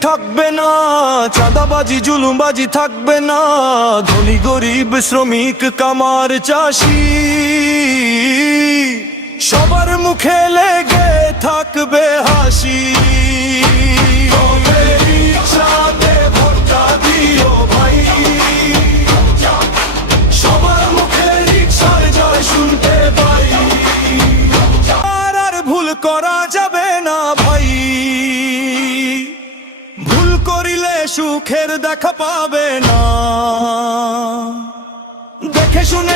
ঠকবে না, চাঁদাবাজি, জুলুমবাজি থাকবে না। ধনী, গরিব, শ্রমিক, কামার, চাষি সবার মুখে লেগে থাকবে হাসি। সুখের দেখা পাবে না। দেখে শুনে